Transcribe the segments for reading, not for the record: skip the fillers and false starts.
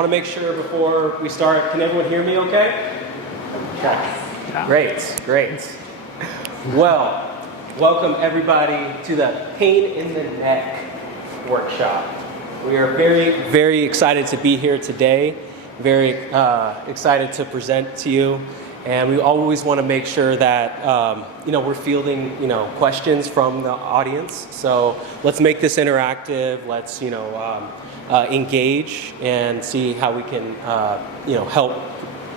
want to make sure before we start, can everyone hear me okay? Yes. Great. Well, welcome everybody to the Pain in the Neck workshop. We are very excited to be here today, very excited to present to you. And we always want to make sure that we're fielding questions from the audience. So let's make this interactive. Let's engage and see how we can help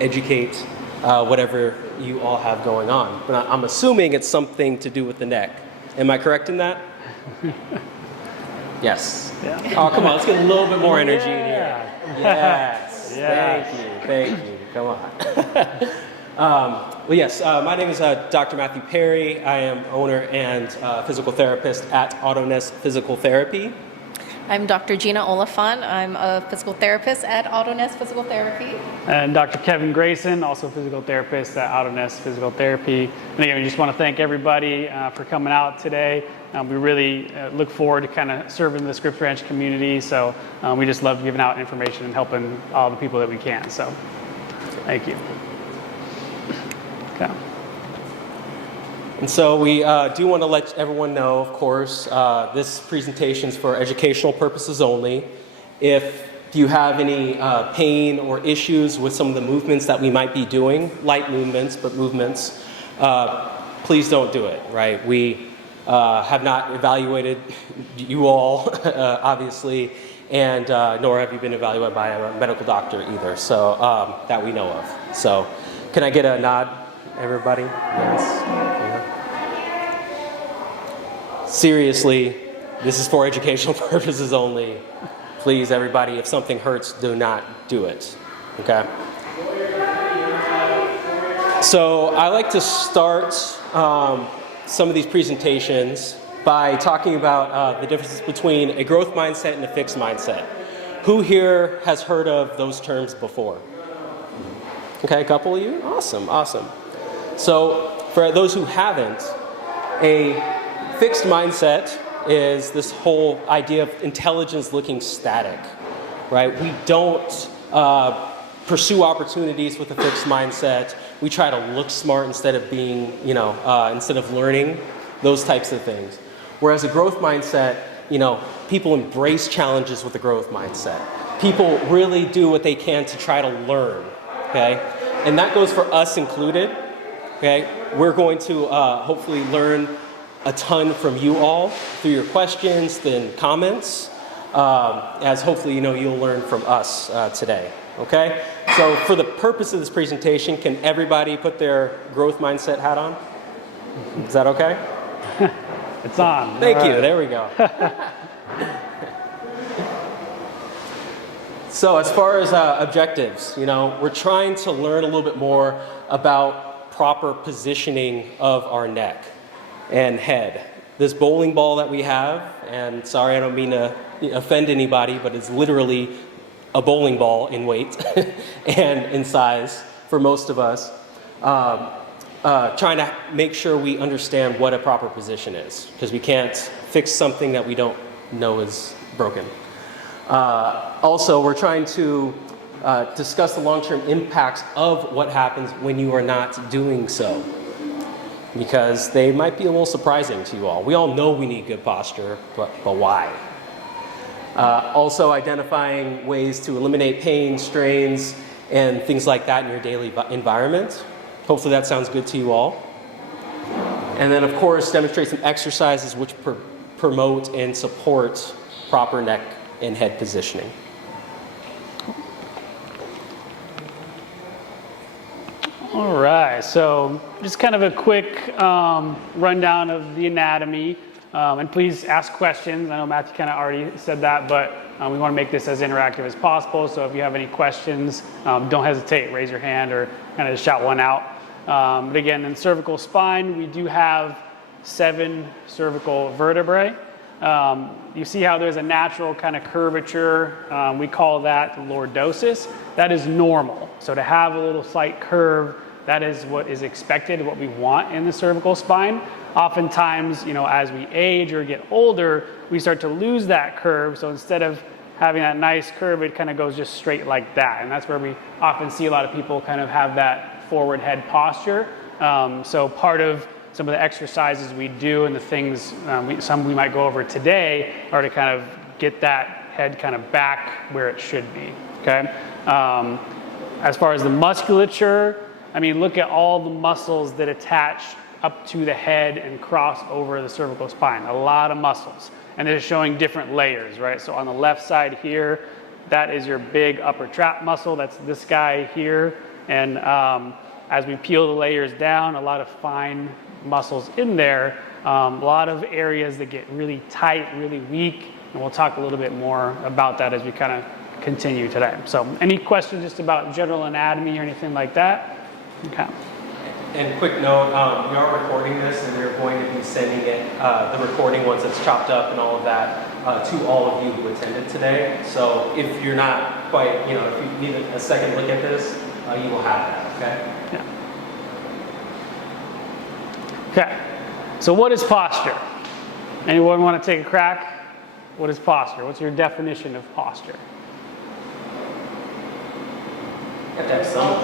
educate whatever you all have going on. But I'm assuming it's something to do with the neck. Am I correct in that? Yes. Yeah. Oh, come on. Let's get a little bit more energy in here. Yes. Yes. Thank you. Come on. My name is Dr. Matthew Perry. I am owner and physical therapist at Auto-Ness Physical Therapy. I'm Dr. Gina Oliphant. I'm a physical therapist at Auto-Ness Physical Therapy. And Dr. Kevin Grayson, also physical therapist at Auto-Ness Physical Therapy. And again, we just want to thank everybody for coming out today. We really look forward to kind of serving the Scripps Ranch community. So we just love giving out information and helping all the people that we can. So thank you. Okay. And so we do want to let everyone know, of course, this presentation is for educational purposes only. If you have any pain or issues with some of the movements that we might be doing, light movements, but movements, please don't do it, right? We have not evaluated you all, obviously, and nor have you been evaluated by a medical doctor either, so that we know of. So can I get a nod, everybody? Yes. Seriously, this is for educational purposes only. Please, everybody, if something hurts, do not do it, okay? So I like to start some of these presentations by talking about the differences between a growth mindset and a fixed mindset. Who here has heard of those terms before? Okay, a couple of you? Awesome. So for those who haven't, a fixed mindset is this whole idea of intelligence looking static, right? We don't pursue opportunities with a fixed mindset. We try to look smart instead of being, instead of learning, those types of things. Whereas a growth mindset, people embrace challenges with a growth mindset. People really do what they can to try to learn, okay? And that goes for us included, okay? We're going to hopefully learn a ton from you all through your questions and comments, as hopefully you'll learn from us today, okay? So for the purpose of this presentation, can everybody put their growth mindset hat on? Is that okay? It's on. Thank you, there we go. So as far as objectives, we're trying to learn a little bit more about proper positioning of our neck and head. This bowling ball that we have, and sorry, I don't mean to offend anybody, but it's literally a bowling ball in weight and in size for most of us. Trying to make sure we understand what a proper position is, because we can't fix something that we don't know is broken. Also, we're trying to discuss the long-term impacts of what happens when you are not doing so, because they might be a little surprising to you all. We all know we need good posture, but why? Also identifying ways to eliminate pain, strains, and things like that in your daily environment. Hopefully that sounds good to you all. And then of course demonstrate some exercises which promote and support proper neck and head positioning. All right, so just kind of a quick rundown of the anatomy, and please ask questions. I know Matthew kind of already said that, but we want to make this as interactive as possible, so if you have any questions, don't hesitate, raise your hand or kind of just shout one out. But again, in cervical spine, we do have 7 cervical vertebrae. You see how there's a natural kind of curvature. We call that lordosis. That is normal. So to have a little slight curve, that is what is expected, what we want in the cervical spine. Oftentimes, as we age or get older, we start to lose that curve. So instead of having that nice curve, it kind of goes just straight like that. And that's where we often see a lot of people kind of have that forward head posture. So part of some of the exercises we do and the things some we might go over today are to kind of get that head kind of back where it should be, okay? As far as the musculature, I mean, look at all the muscles that attach up to the head and cross over the cervical spine. A lot of muscles. And they're showing different layers, right? So on the left side here, that is your big upper trap muscle. That's this guy here. And as we peel the layers down, a lot of fine muscles in there. A lot of areas that get really tight, really weak. And we'll talk a little bit more about that as we kind of continue today. So any questions just about general anatomy or anything like that? Okay. And quick note, we are recording this and we're going to be sending it, the recording once it's chopped up and all of that, to all of you who attended today. So if you're not quite, if you need a second look at this, you will have that, okay? Yeah. Okay, so what is posture? Anyone want to take a crack? What is posture? What's your definition of posture? Have to have some.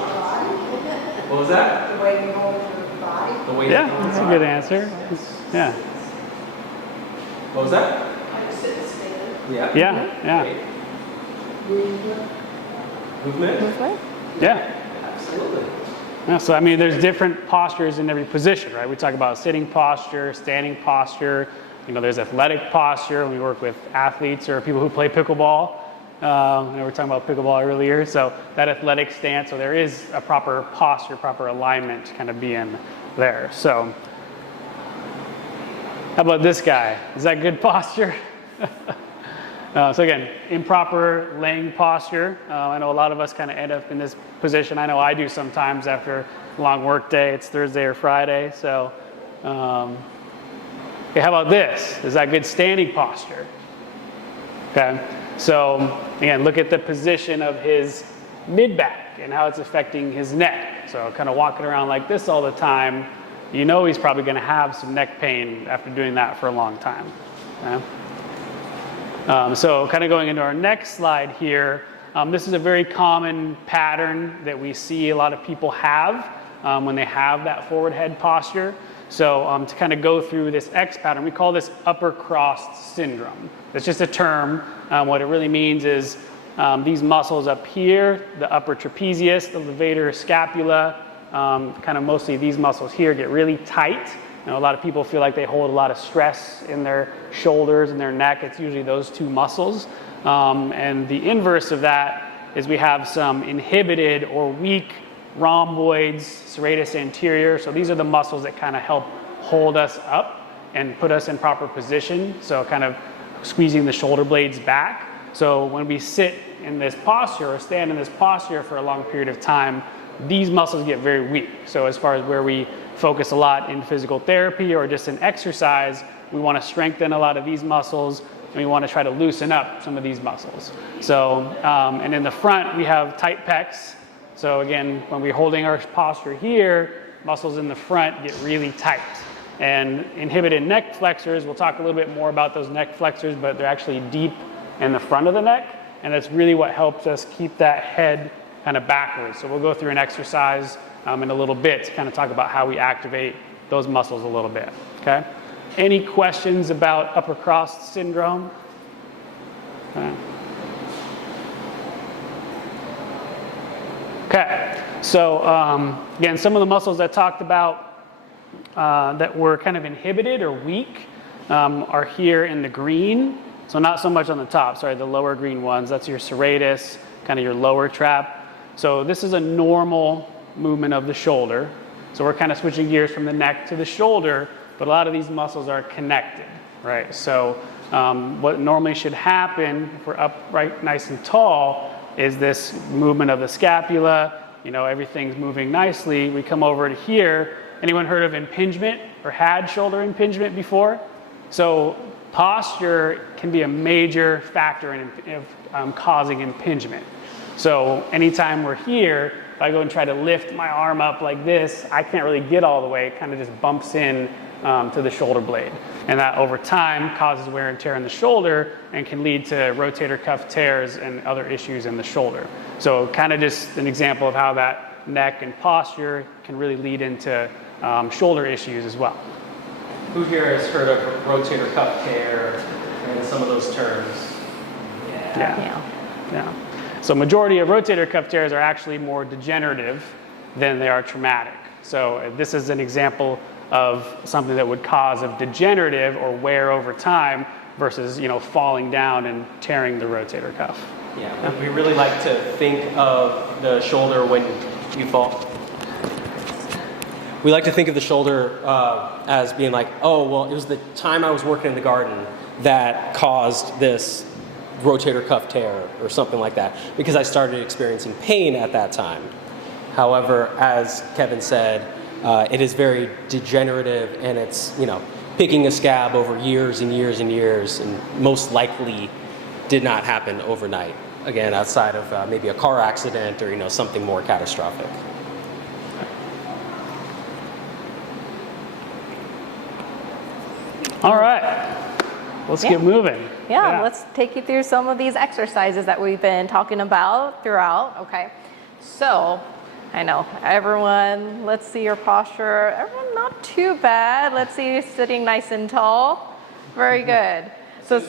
What was that? The way you hold your body. The way Yeah, you that's a good answer. Yeah. What was that? Like sit and stand. Yeah. Yeah, Great. Movement. Movement? yeah. Absolutely. Yeah, so I mean, there's different postures in every position, right? We talk about sitting posture, standing posture. There's athletic posture when we work with athletes or people who play pickleball. We were talking about pickleball earlier. So that athletic stance, so there is a proper posture, proper alignment to kind of be in there. So how about this guy? Is that good posture? So again, improper laying posture. I know a lot of us kind of end up in this position. I know I do sometimes after a long work day. It's Thursday or Friday. So okay, how about this? Is that good standing posture? Okay, so again, look at the position of his mid-back and how it's affecting his neck. So kind of walking around like this all the time, he's probably going to have some neck pain after doing that for a long time. Okay? So kind of going into our next slide here, this is a very common pattern that we see a lot of people have when they have that forward head posture. So to kind of go through this X pattern, we call this upper crossed syndrome. It's just a term. What it really means is these muscles up here, the upper trapezius, the levator scapula, kind of mostly these muscles here get really tight. A lot of people feel like they hold a lot of stress in their shoulders and their neck. It's usually those two muscles. And the inverse of that is we have some inhibited or weak rhomboids, serratus anterior. So these are the muscles that kind of help hold us up and put us in proper position. So kind of squeezing the shoulder blades back. So when we sit in this posture or stand in this posture for a long period of time, these muscles get very weak. So as far as where we focus a lot in physical therapy or just in exercise, we want to strengthen a lot of these muscles and we want to try to loosen up some of these muscles. So, and in the front, we have tight pecs. So again, when we're holding our posture here, muscles in the front get really tight. And inhibited neck flexors, we'll talk a little bit more about those neck flexors, but they're actually deep in the front of the neck. And that's really what helps us keep that head kind of backwards. So we'll go through an exercise in a little bit to kind of talk about how we activate those muscles a little bit, okay? Any questions about upper crossed syndrome? Okay, so again, some of the muscles I talked about that were kind of inhibited or weak are here in the green. So not so much on the top, sorry, the lower green ones. That's your serratus, kind of your lower trap. So this is a normal movement of the shoulder. So we're kind of switching gears from the neck to the shoulder, but a lot of these muscles are connected, right? So what normally should happen if we're upright, nice and tall, is this movement of the scapula, everything's moving nicely. We come over to here. Anyone heard of impingement or had shoulder impingement before? So posture can be a major factor in causing impingement. So anytime we're here, if I go and try to lift my arm up like this, I can't really get all the way. It kind of just bumps in to the shoulder blade. And that over time causes wear and tear in the shoulder and can lead to rotator cuff tears and other issues in the shoulder. So kind of just an example of how that neck and posture can really lead into shoulder issues as well. Who here has heard of rotator cuff tear and some of those terms? Yeah. So majority of rotator cuff tears are actually more degenerative than they are traumatic. So this is an example of something that would cause a degenerative or wear over time versus falling down and tearing the rotator cuff. Yeah, we really like to think of the shoulder when you fall. We like to think of the shoulder as being like, oh, well, it was the time I was working in the garden that caused this rotator cuff tear or something like that, because I started experiencing pain at that time. However, as Kevin said, it is very degenerative, and it's picking a scab over years and years and years, and most likely did not happen overnight. Again, outside of maybe a car accident or something more catastrophic. All right, let's get moving. Yeah, let's take you through some of these exercises that we've been talking about throughout. Okay, so I know everyone, let's see your posture. Everyone not too bad. Let's see you sitting nice and tall. Very good. So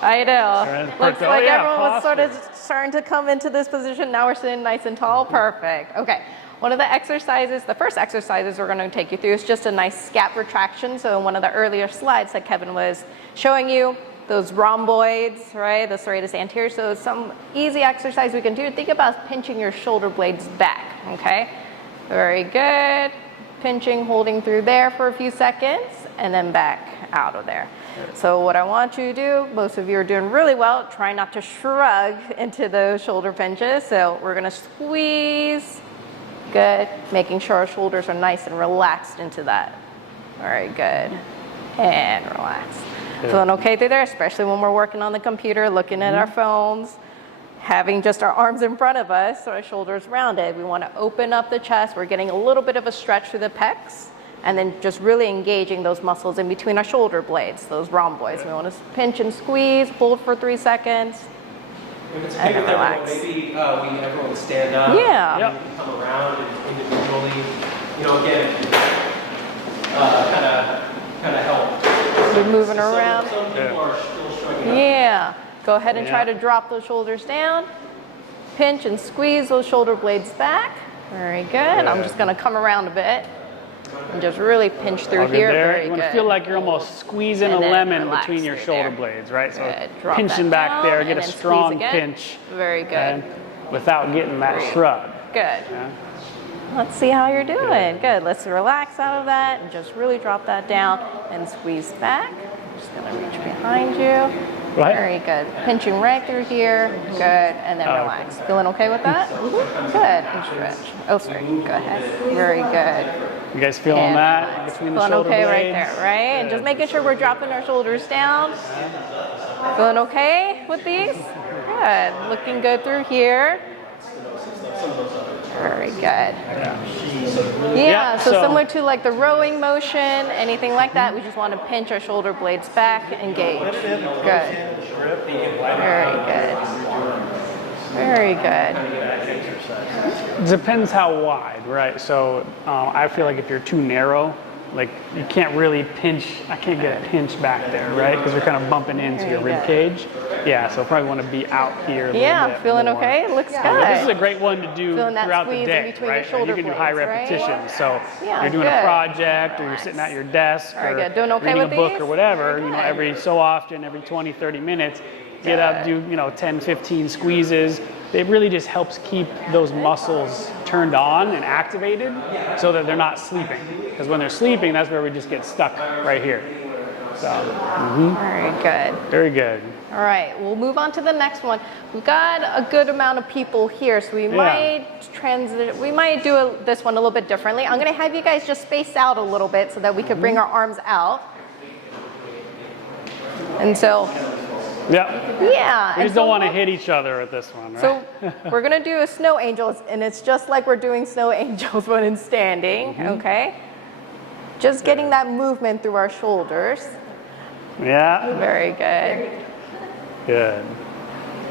I know. Looks like everyone was sort of starting to come into this position. Now we're sitting nice and tall. Perfect. Okay. One of the exercises, the first exercises we're going to take you through is just a nice scap retraction. So in one of the earlier slides that Kevin was showing you, those rhomboids, right, the serratus anterior. So some easy exercise we can do. Think about pinching your shoulder blades back, okay? Very good. Pinching, holding through there for a few seconds, and then back out of there. So what I want you to do, most of you are doing really well, try not to shrug into those shoulder pinches. So we're going to squeeze. Good. Making sure our shoulders are nice and relaxed into that. Very good. And relax. Feeling okay through there, especially when we're working on the computer, looking at our phones, having just our arms in front of us, so our shoulders rounded. We want to open up the chest. We're getting a little bit of a stretch through the pecs, and then just really engaging those muscles in between our shoulder blades, those rhomboids. We want to pinch and squeeze, hold for 3 seconds. If it's okay with everyone, maybe everyone stand up. Yeah. Yep. Come around and individually, again, kind of help. We're moving around. Some people are still struggling. Yeah. Go ahead and try to drop those shoulders down. Pinch and squeeze those shoulder blades back. Very good. I'm just going to come around a bit and just really pinch through here. Very you good. want to feel like you're almost squeezing a lemon between your shoulder blades, right? So pinching back there, get a strong pinch. Very good. And without getting that shrug. Good. Yeah. Let's see how you're doing. Good. Let's relax out of that and just really drop that down and squeeze back. I'm just going to reach behind you. Right. Very good. Pinching right through here. Good. And then relax. Feeling okay with that? Good. And stretch. Oh, sorry. Go ahead. Very good. You guys feeling that relax. between the Feeling shoulder okay blades? right there, right? And just making sure we're dropping our shoulders down. Feeling okay with these? Good. Looking good through here. Very good. Yeah, so similar to like the rowing motion, anything like that, we just want to pinch our shoulder blades back, engage. Good. Very good. Very good. Depends how wide, right? So I feel like if you're too narrow, like you can't really pinch, I can't get a pinch back there, right? Because you're kind of bumping into your rib cage. Yeah, so probably want to be out here a little bit feeling more. okay? Looks good. This is a great one to do throughout the squeeze in day, between right? your shoulder You can do high blades, right? repetitions. So Yeah, you're doing good. a project or you're sitting at your desk Very or good. Doing okay reading with a book these? or whatever, Very good. every so often, every 20, 30 minutes, get up, do 10, 15 squeezes. It really just helps keep those muscles turned on and activated so that they're not sleeping. Because when they're sleeping, that's where we just get stuck right here. So, Very good. very good. All right, we'll move on to the next one. We've got a good amount of people here, so we might do this one a little bit differently. I'm going to have you guys just space out a little bit so that we can bring our arms out. And so, Yeah. yeah. We just don't want to hit each other with this one, right? So we're going to do a snow angel, and it's just like we're doing snow angels when in standing, okay? Just getting that movement through our shoulders. Yeah. Very good. Good.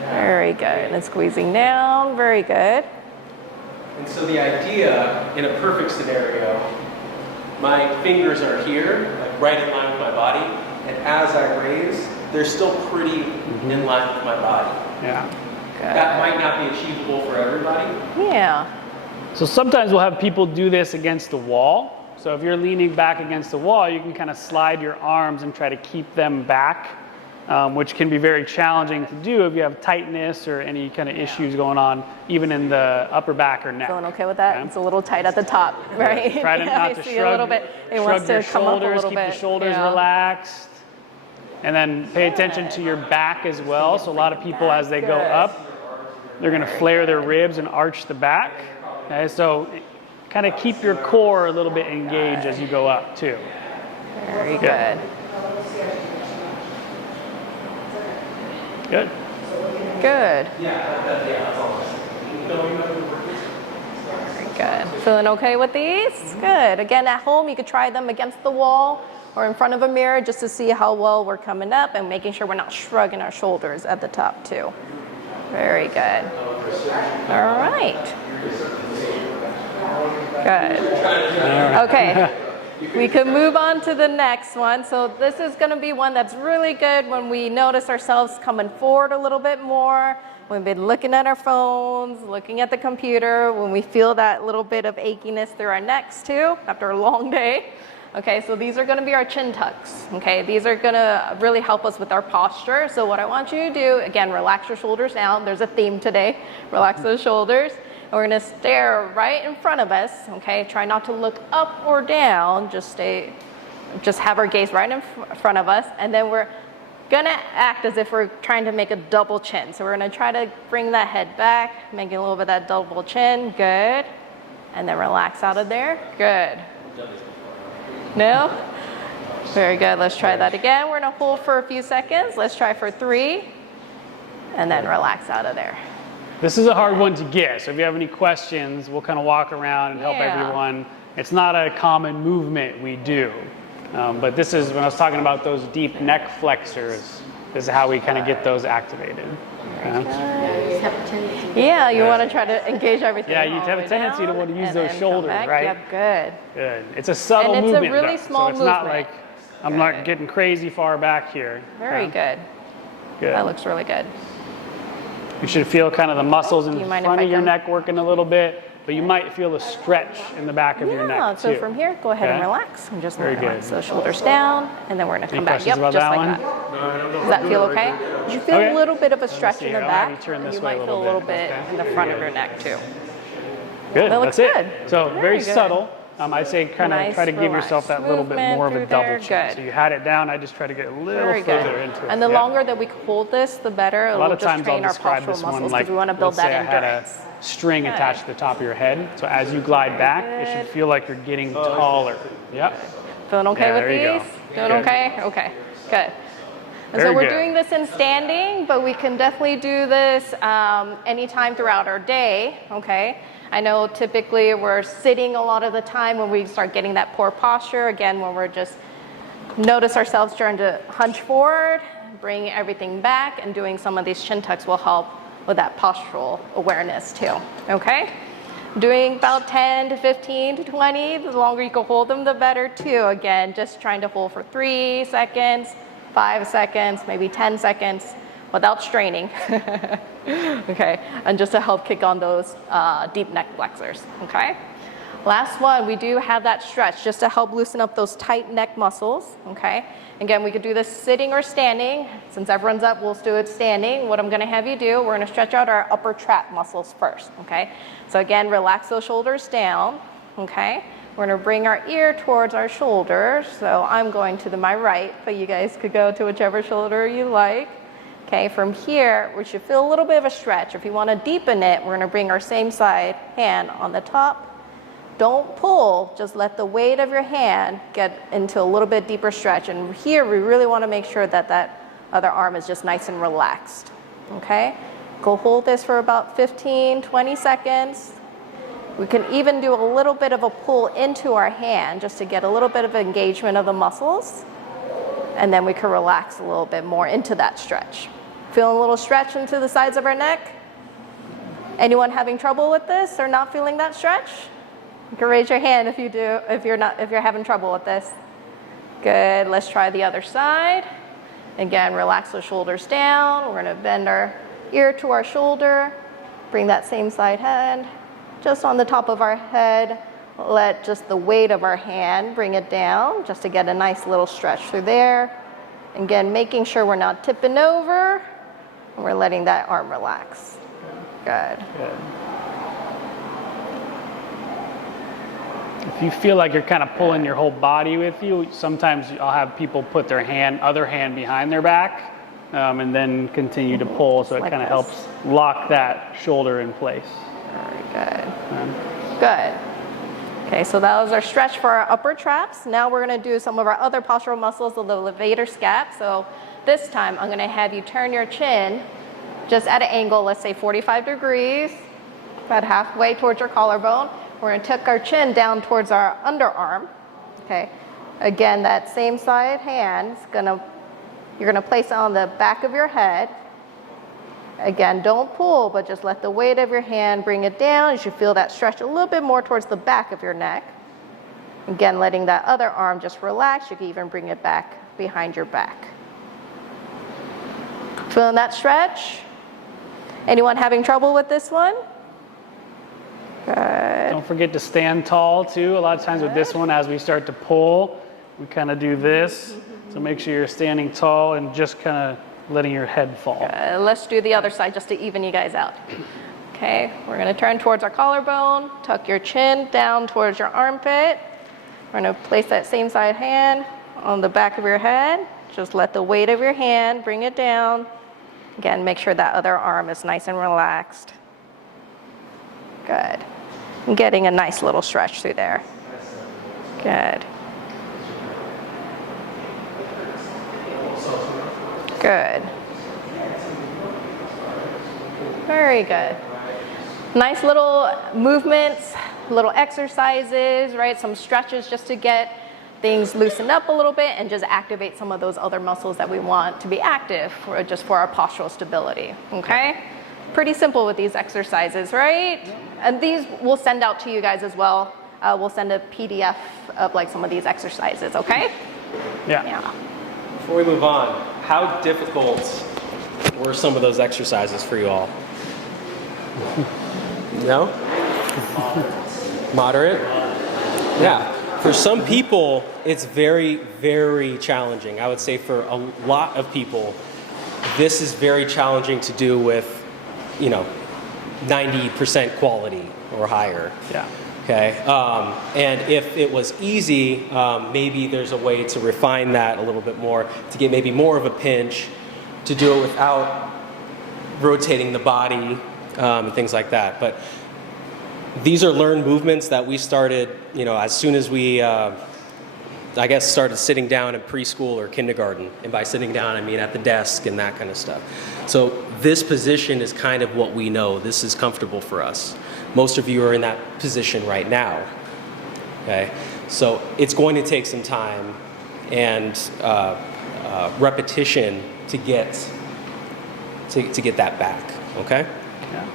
Very good. And squeezing down. Very good. And so the idea, in a perfect scenario, my fingers are here, like right in line with my body, and as I raise, they're still pretty in line with my body. Yeah. Good. That might not be achievable for everybody. Yeah. So sometimes we'll have people do this against the wall. So if you're leaning back against the wall, you can kind of slide your arms and try to keep them back, which can be very challenging to do if you have tightness or any kind of issues going on, even in the upper back or neck. Feeling okay with that? Okay. It's a little tight at the top, right? Try to not to I see shrug, a little bit. It wants shrug your to come up a shoulders, little keep bit. the shoulders Yeah. relaxed. And then pay attention to your back as well. So a lot of people, as they go Good. up, they're going to flare their ribs and arch the back. Okay, so kind of keep your core a little bit engaged as you go up too. Very Yeah. good. Good. Good. Yeah, Very good. Feeling okay with these? Good. Again, at home, you could try them against the wall or in front of a mirror just to see how well we're coming up and making sure we're not shrugging our shoulders at the top too. Very good. All right. Good. Okay. We can move on to the next one. So this is going to be one that's really good when we notice ourselves coming forward a little bit more. We've been looking at our phones, looking at the computer, when we feel that little bit of achiness through our necks too after a long day. Okay, so these are going to be our chin tucks. Okay, these are going to really help us with our posture. So what I want you to do, again, relax your shoulders down. There's a theme today. Relax those shoulders. And we're going to stare right in front of us. Okay, try not to look up or down. Just have our gaze right in front of us. And then we're going to act as if we're trying to make a double chin. So we're going to try to bring that head back, making a little bit of that double chin. Good. And then relax out of there. Good. No? Very good. Let's try that again. We're going to hold for a few seconds. Let's try for 3. And then relax out of there. This is a hard one to get. So if you have any questions, we'll kind of walk around and help everyone. It's not a common movement we do. But this is, when I was talking about those deep neck flexors, this is how we kind of get those activated. Yeah, you want to try to engage everything. Yeah, you have a tendency to want to use those shoulders, right? Yep, good. Good. It's a subtle And it's movement, a really though. small So it's not movement. like I'm not getting crazy far back here. Very good. Good. That looks really good. You should feel kind of the muscles in Do you mind if front I of your come? neck working a little bit, but you might feel a stretch in the back of your Yeah, neck so too. from here, go ahead and Okay. relax. I'm just Very relax good. those shoulders down, and then we're going to Any come back. questions Yep, about just that like one? that. Does that feel okay? You feel Okay. a little bit of a stretch in see the here. I'll have back. you turn this You way a might feel a little little bit. bit Okay. in the front of your neck too. Good. That looks That's good. it. So very Very good. subtle. I'd say kind of Nice, try to give yourself that relaxed little bit movement more of a through double there. chin. Good. So you had it down. I just try to get a little Very further good. into it. And the Yeah. longer that we hold this, the better. A It lot will of just times I'll train our describe postural this one muscles like, because we want to build let's say that I had a endurance. string Good. attached to the top of your head. So as you glide back, it should feel like you're getting taller. Yep. Feeling okay Yeah, with there you go. these? Doing Good. okay? Okay, good. And Very so we're good. doing this in standing, but we can definitely do this anytime throughout our day, okay? I know typically we're sitting a lot of the time when we start getting that poor posture. Again, when we're just notice ourselves trying to hunch forward, bring everything back, and doing some of these chin tucks will help with that postural awareness too, okay? Doing about 10 to 15 to 20, the longer you can hold them, the better too. Again, just trying to hold for 3 seconds, 5 seconds, maybe 10 seconds without straining. Okay, and just to help kick on those deep neck flexors, okay? Last one, we do have that stretch just to help loosen up those tight neck muscles, okay? Again, we could do this sitting or standing. Since everyone's up, we'll do it standing. What I'm gonna have you do, we're gonna stretch out our upper trap muscles first, okay? So again, relax those shoulders down, okay? We're gonna bring our ear towards our shoulder. So I'm going to my right, but you guys could go to whichever shoulder you like. Okay, from here, we should feel a little bit of a stretch. If you wanna deepen it, we're gonna bring our same side hand on the top. Don't pull, just let the weight of your hand get into a little bit deeper stretch. And here, we really wanna make sure that that other arm is just nice and relaxed, okay? Go hold this for about 15, 20 seconds. We can even do a little bit of a pull into our hand just to get a little bit of engagement of the muscles. And then we can relax a little bit more into that stretch. Feeling a little stretch into the sides of our neck? Anyone having trouble with this or not feeling that stretch? You can raise your hand if you do, if you're having trouble with this. Good, let's try the other side. Again, relax the shoulders down. We're gonna bend our ear to our shoulder. Bring that same side hand just on the top of our head. Let just the weight of our hand bring it down just to get a nice little stretch through there. Again, making sure we're not tipping over and we're letting that arm relax. Good. Good. If you feel like you're kind of pulling your whole body with you, sometimes I'll have people put their other hand behind their back and then continue to pull, so it Like kind of this. helps lock that shoulder in place. Very good. Good. Okay, so that was our stretch for our upper traps. Now we're gonna do some of our other postural muscles, the levator scap. So this time I'm gonna have you turn your chin just at an angle, let's say 45 degrees, about halfway towards your collarbone. We're gonna tuck our chin down towards our underarm, okay? Again, that same side hand, you're gonna place it on the back of your head. Again, don't pull, but just let the weight of your hand bring it down. You should feel that stretch a little bit more towards the back of your neck. Again, letting that other arm just relax. You can even bring it back behind your back. Feeling that stretch? Anyone having trouble with this one? Good. Don't forget to stand tall too. A lot of times with this one, as we start to pull, we kind of do this. So make sure you're standing tall and just kind of letting your head fall. Let's do the other side just to even you guys out. Okay, we're gonna turn towards our collarbone, tuck your chin down towards your armpit. We're gonna place that same side hand on the back of your head. Just let the weight of your hand bring it down. Again, make sure that other arm is nice and relaxed. Good. And getting a nice little stretch through there. Good. Good. Very good. Nice little movements, little exercises, right? Some stretches just to get things loosened up a little bit and just activate some of those other muscles that we want to be active just for our postural stability, okay? Pretty simple with these exercises, right? And these we'll send out to you guys as well. We'll send a PDF of like some of these exercises, okay? Yeah. Before we move on, how difficult were some of those exercises for you all? No? Moderate? Yeah. For some people, it's very, very challenging. I would say for a lot of people, this is very challenging to do with, 90% quality or higher. Yeah. Okay, and if it was easy, maybe there's a way to refine that a little bit more, to get maybe more of a pinch, to do it without rotating the body, and things like that. But these are learned movements that we started, as soon as we, started sitting down in preschool or kindergarten. And by sitting down, I mean at the desk and that kind of stuff. So this position is kind of what we know. This is comfortable for us. Most of you are in that position right now, okay? So it's going to take some time and repetition to get that back, okay? Yeah.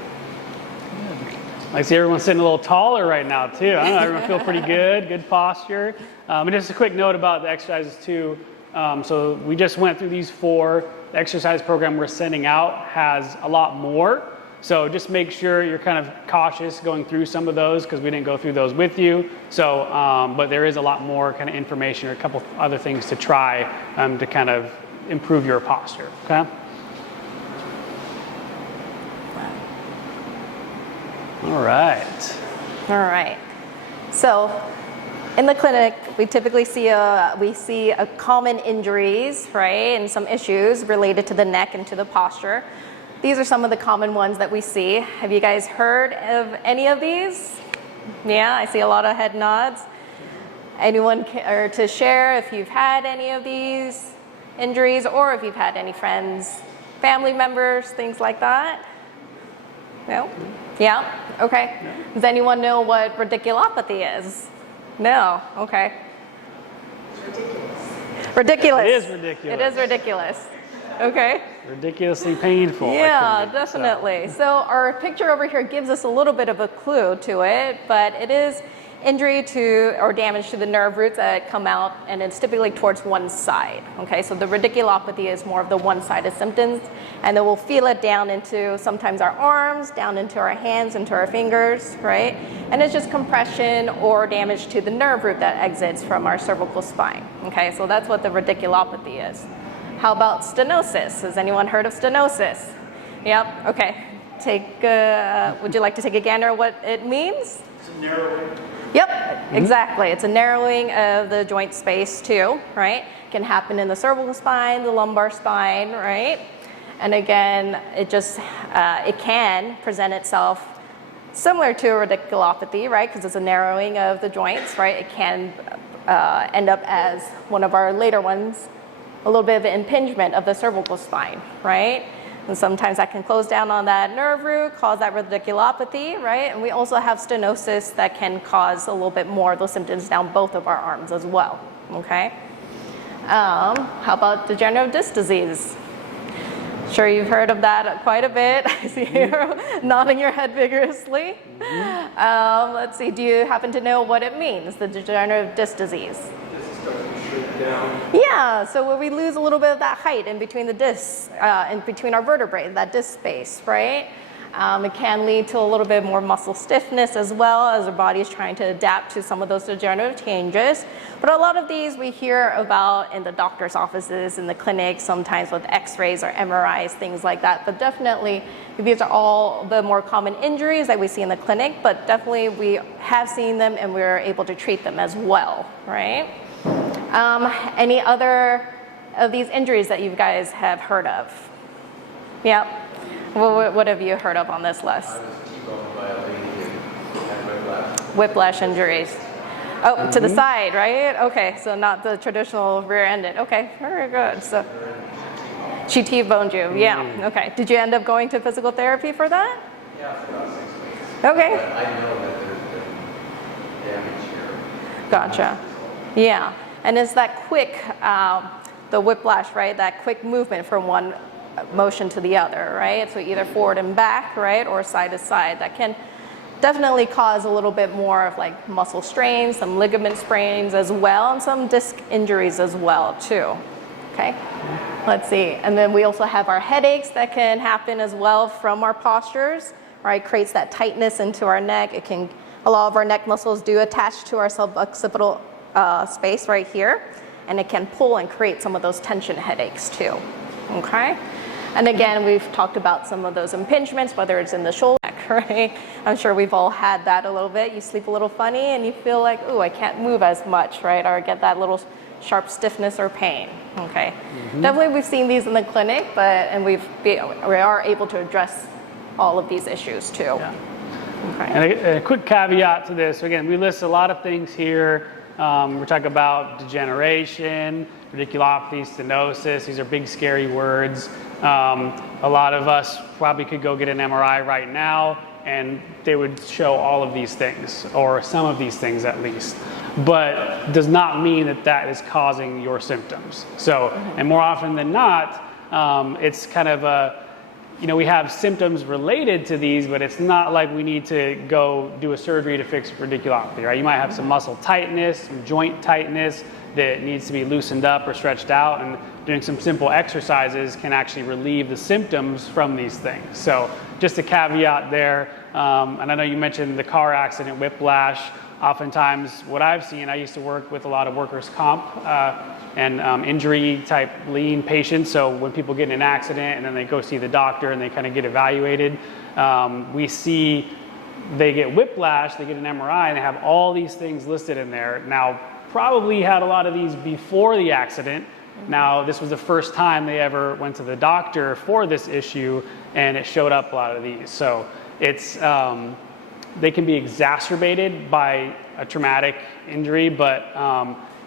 I see everyone's sitting a little taller right now too. I don't know, everyone feel pretty good posture. And just a quick note about the exercises too. So we just went through these 4. The exercise program we're sending out has a lot more. So just make sure you're kind of cautious going through some of those because we didn't go through those with you. So, but there is a lot more kind of information or a couple other things to try to kind of improve your posture, okay? All right. All right. So in the clinic, we typically see a common injuries, right, and some issues related to the neck and to the posture. These are some of the common ones that we see. Have you guys heard of any of these? Yeah, I see a lot of head nods. Anyone or to share if you've had any of these injuries or if you've had any friends, family members, things like that? No? Yeah? Okay. Does anyone know what radiculopathy is? No? Okay. Ridiculous. It is ridiculous. It is ridiculous. Okay. Ridiculously painful. Yeah, I think, definitely. So our picture over here gives us a little bit of a clue to it, but it is injury to or damage to the nerve roots that come out, and it's typically towards one side. Okay, so the radiculopathy is more of the one-sided symptoms, and then we'll feel it down into sometimes our arms, down into our hands, into our fingers, right? And it's just compression or damage to the nerve root that exits from our cervical spine. Okay, so that's what the radiculopathy is. How about stenosis? Has anyone heard of stenosis? Yep, okay. Would you like to take a gander at what it means? It's a narrowing. Yep, exactly. It's a narrowing of the joint space too, right? Can happen in the cervical spine, the lumbar spine, right? And again, it can present itself similar to a radiculopathy, right? Because it's a narrowing of the joints, right? It can end up as one of our later ones, a little bit of an impingement of the cervical spine, right? And sometimes that can close down on that nerve root, cause that radiculopathy, right? And we also have stenosis that can cause a little bit more of those symptoms down both of our arms as well, okay? How about degenerative disc disease? Sure, you've heard of that quite a bit. I see you nodding your head vigorously. Let's see, do you happen to know what it means, the degenerative disc disease? Yeah, so when we lose a little bit of that height in between the discs, in between our vertebrae, that disc space, right? It can lead to a little bit more muscle stiffness as well, as our body is trying to adapt to some of those degenerative changes. But a lot of these we hear about in the doctor's offices, in the clinic, sometimes with x-rays or MRIs, things like that. But definitely, these are all the more common injuries that we see in the clinic, but definitely we have seen them and we're able to treat them as well, right? Any other of these injuries that you guys have heard of? Yep. What have you heard of on this list? I was T-boned by a lady who had whiplash. Whiplash injuries. Oh, to the side, right? Okay, so not the traditional rear-ended. Okay, very good. So she T-boned you. Yeah. Okay. Did you end up going to physical therapy for that? Yeah, for about 6 weeks. Okay. But I know that there's been damage here. Gotcha. Yeah. And it's that quick, the whiplash, right? That quick movement from one motion to the other, right? So either forward and back, right? Or side to side. That can definitely cause a little bit more of like muscle strains, some ligament sprains as well, and some disc injuries as well too. Okay. Let's see. And then we also have our headaches that can happen as well from our postures, right? Creates that tightness into our neck. A lot of our neck muscles do attach to our suboccipital space right here, and it can pull and create some of those tension headaches too. Okay, and again, we've talked about some of those impingements, whether it's in the shoulder, right? I'm sure we've all had that a little bit. You sleep a little funny and you feel like, ooh, I can't move as much, right? Or get that little sharp stiffness or pain. Okay, definitely we've seen these in the clinic, and we are able to address all of these issues too. Yeah. Okay. And a quick caveat to this. Again, we list a lot of things here. We're talking about degeneration, radiculopathy, stenosis. These are big, scary words. A lot of us probably could go get an MRI right now, and they would show all of these things, or some of these things at least. But does not mean that that is causing your symptoms. So, and more often than not, it's kind of we have symptoms related to these, but it's not like we need to go do a surgery to fix radiculopathy, right? You might have some muscle tightness, some joint tightness that needs to be loosened up or stretched out, and doing some simple exercises can actually relieve the symptoms from these things. So just a caveat there. And I know you mentioned the car accident, whiplash. Oftentimes what I've seen, I used to work with a lot of workers' comp and injury type lean patients. So when people get in an accident and then they go see the doctor and they kind of get evaluated, we see they get whiplash, they get an MRI, and they have all these things listed in there. Now, probably had a lot of these before the accident. Now, this was the first time they ever went to the doctor for this issue, and it showed up a lot of these. So it's they can be exacerbated by a traumatic injury, but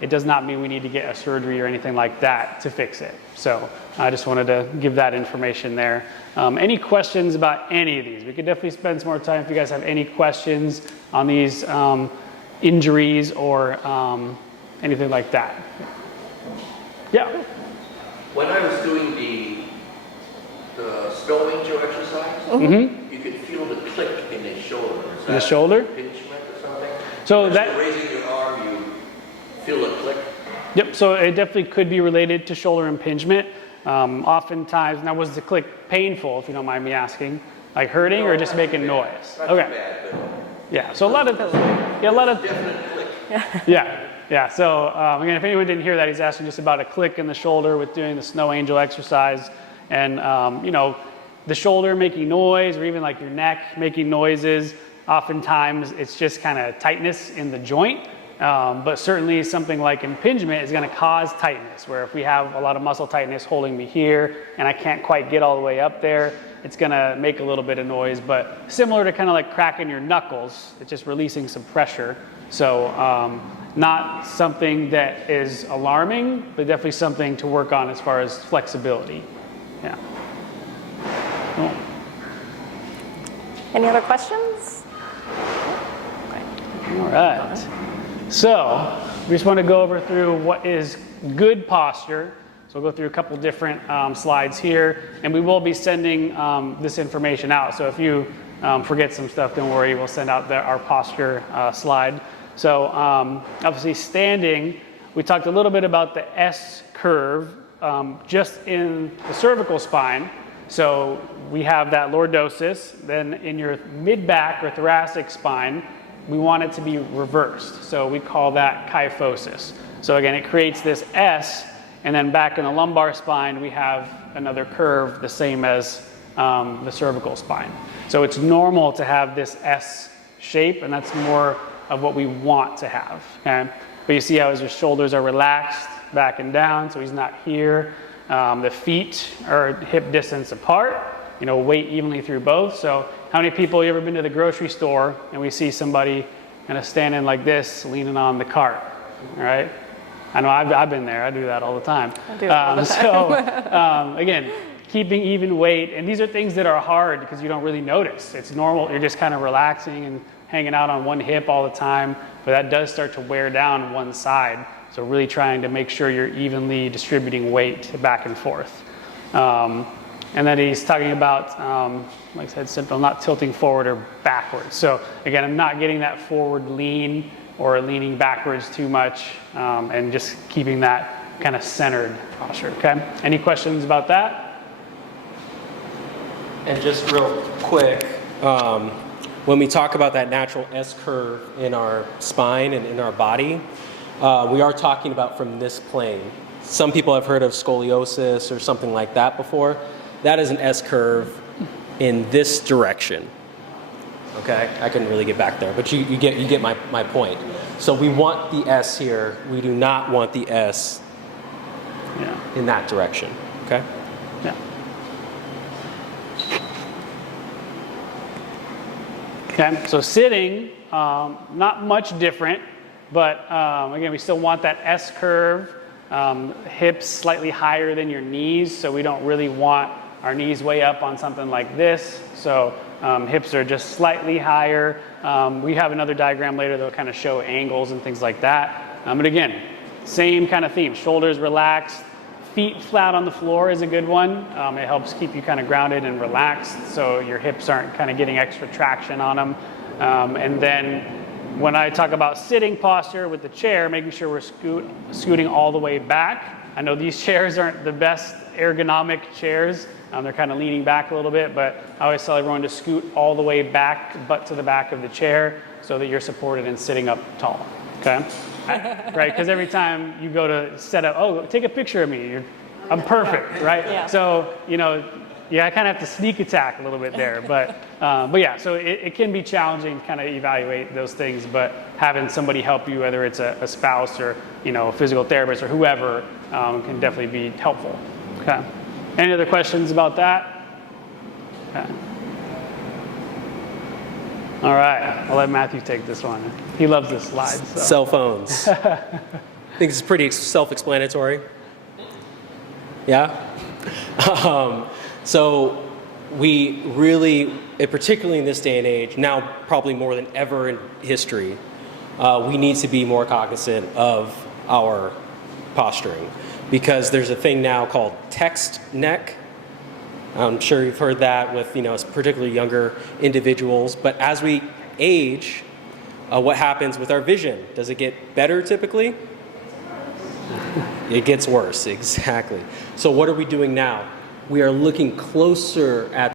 it does not mean we need to get a surgery or anything like that to fix it. So I just wanted to give that information there. Any questions about any of these? We could definitely spend some more time if you guys have any questions on these injuries or anything like that. Yeah. When I was doing the snow angel exercise, you could feel the click in the shoulder. Is The that shoulder? impingement or something? So As that, you're raising your arm, you feel a click. yep, so it definitely could be related to shoulder impingement. Oftentimes, now was the click painful, if you don't mind me asking? Like hurting or just making noise? Not Okay. too bad, but Yeah, so a lot of definite click. yeah. So again, if anyone didn't hear that, he's asking just about a click in the shoulder with doing the snow angel exercise, and you know, the shoulder making noise, or even like your neck making noises. Oftentimes, it's just kind of tightness in the joint. But certainly, something like impingement is going to cause tightness. Where if we have a lot of muscle tightness holding me here, and I can't quite get all the way up there, it's going to make a little bit of noise. But similar to kind of like cracking your knuckles, it's just releasing some pressure. So not something that is alarming, but definitely something to work on as far as flexibility. Yeah. Cool. Any other questions? All right. So we just want to go over through what is good posture. So we'll go through a couple different slides here, and we will be sending this information out. So if you forget some stuff, don't worry, we'll send out our posture slide. So obviously standing, we talked a little bit about the S curve just in the cervical spine. So we have that lordosis. Then in your mid-back or thoracic spine, we want it to be reversed. So we call that kyphosis. So again, it creates this S, and then back in the lumbar spine, we have another curve the same as the cervical spine. So it's normal to have this S shape, and that's more of what we want to have. Okay? But you see how his shoulders are relaxed back and down, so he's not here. The feet are hip distance apart, you know, weight evenly through both. So how many people you ever been to the grocery store and we see somebody kind of standing like this, leaning on the cart, all right? I know I've been there. I do that all the time. I do it all the time. So again, keeping even weight, and these are things that are hard because you don't really notice. It's normal. You're just kind of relaxing and hanging out on one hip all the time, but that does start to wear down one side. So really trying to make sure you're evenly distributing weight back and forth. And then he's talking about, like I said, simple, not tilting forward or backwards. So again, I'm not getting that forward lean or leaning backwards too much, and just keeping that kind of centered posture, okay? Any questions about that? And just real quick, when we talk about that natural S curve in our spine and in our body, we are talking about from this plane. Some people have heard of scoliosis or something like that before. That is an S curve in this direction. Okay, I couldn't really get back there, but you get my point. So we want the S here. We do not want the S in that direction. Okay. Yeah. Okay, so sitting, not much different, but again, we still want that S curve, hips slightly higher than your knees, so we don't really want our knees way up on something like this. So hips are just slightly higher. We have another diagram later that will kind of show angles and things like that. But again, same kind of theme, shoulders relaxed, feet flat on the floor is a good one. It helps keep you kind of grounded and relaxed so your hips aren't kind of getting extra traction on them. And then when I talk about sitting posture with the chair, making sure we're scooting all the way back. I know these chairs aren't the best ergonomic chairs. They're kind of leaning back a little bit, but I always tell everyone to scoot all the way back, butt to the back of the chair so that you're supported and sitting up tall, okay? Right, because every time you go to set up, oh, take a picture of me, I'm perfect, right? Yeah. So, you know, yeah, I kind of have to sneak attack a little bit there, but yeah, so it can be challenging to kind of evaluate those things, but having somebody help you, whether it's a spouse or, you know, a physical therapist or whoever, can definitely be helpful, okay? Any other questions about that? Okay. All right, I'll let Matthew take this one. He loves this slide. So. Cell phones. think it's pretty self-explanatory. Yeah? So we really, particularly in this day and age, now probably more than ever in history, we need to be more cognizant of our posturing, because there's a thing now called text neck. I'm sure you've heard that with, particularly younger individuals. But as we age, what happens with our vision? Does it get better typically? It gets worse, exactly. So what are we doing now? We are looking closer at...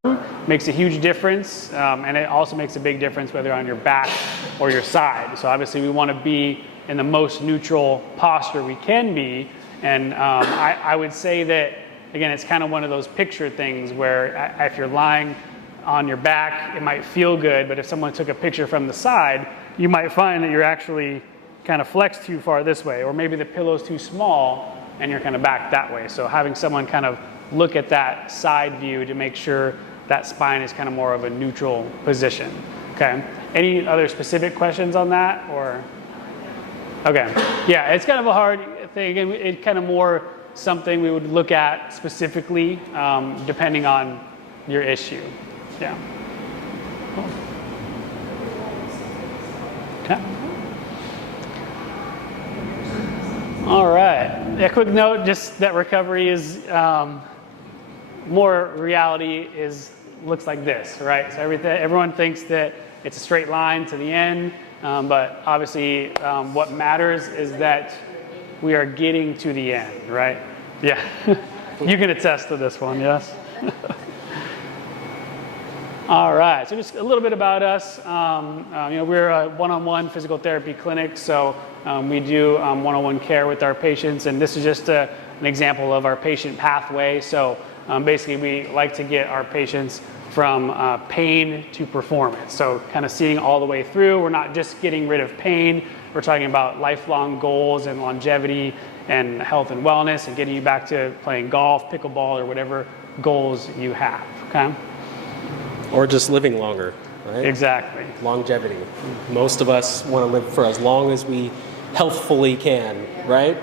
Makes a huge difference, and it also makes a big difference whether on your back or your side. So obviously we want to be in the most neutral posture we can be, and I would say that, again, it's kind of one of those picture things where if you're lying on your back, it might feel good, but if someone took a picture from the side, you might find that you're actually kind of flexed too far this way, or maybe the pillow's too small and you're kind of back that way. So having someone kind of look at that side view to make sure that spine is kind of more of a neutral position. Okay. Any other specific questions on that, or? Okay. Yeah, it's kind of a hard thing. Again, it's kind of more something we would look at specifically depending on your issue. Yeah. Cool. Okay. All right. A quick note, just that recovery is more reality looks like this, right? So everyone thinks that it's a straight line to the end, but obviously what matters is that we are getting to the end, right? Yeah. You can attest to this one, yes? All right, so just a little bit about us. We're a one-on-one physical therapy clinic, so we do one-on-one care with our patients, and this is just an example of our patient pathway. So basically, we like to get our patients from pain to performance. So kind of seeing all the way through. We're not just getting rid of pain. We're talking about lifelong goals and longevity and health and wellness and getting you back to playing golf, pickleball, or whatever goals you have, okay? Or just living longer, right? Exactly. Longevity. Most of us want to live for as long as we healthfully can, right?